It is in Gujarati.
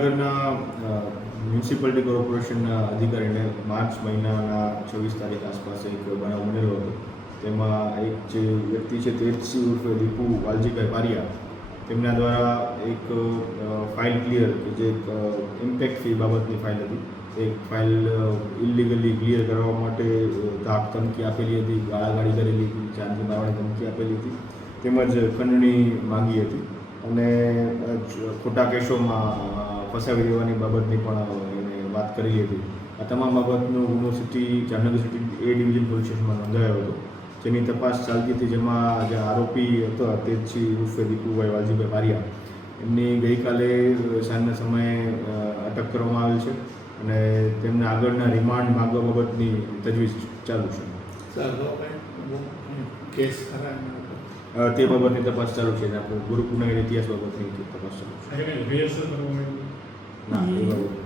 જામનગરના મ્યુનિસિપાલિટી કોર્પોરેશનના અધિકારીને માર્ચ મહિનાના 26 તારીખ આસપાસ એક બનાવ બનેલો હતો. તેમાં એક જે વ્યક્તિ છે તેજસી ઉર્ફે દીપુ વાલજીભાઈ પારિયા, તેમના દ્વારા એક ફાઇલ ક્લિયર કે જે ઇમ્પેક્ટ ફી બાબતની ફાઇલ હતી, એક ફાઇલ ઇલીગલી ક્લિયર કરવા માટે ધાક ધમકી આપેલી હતી, ગાળાગાળી કરેલી હતી, જાનથી મારવાની ધમકી આપેલી હતી, તેમજ ખંડણી માંગી હતી અને ખોટા કેસોમાં ફસાવી દેવાની બાબતની પણ એને વાત કરેલી હતી. આ તમામ બાબતનો ગુનો Jamnagar city A division police સ્ટેશનમાં નોંધાયો હતો, જેની તપાસ ચાલતી હતી. જેમાં જે આરોપી હતો તેજસી ઉર્ફે દીપુભાઈ વાલજીભાઈ પારિયા, એમની ગઈકાલે સાંજના સમયે અટક કરવામાં આવેલ છે અને તેમને આગળના રિમાન્ડ માંગવા બાબતની તજવીજ ચાલુ છે. કેસ તે બાબતની તપાસ ચાલુ છે. આપણે ગુરુ ગુનાહિત ઇતિહાસ બાબતની તપાસ ચાલુ છે. ના એ બાબત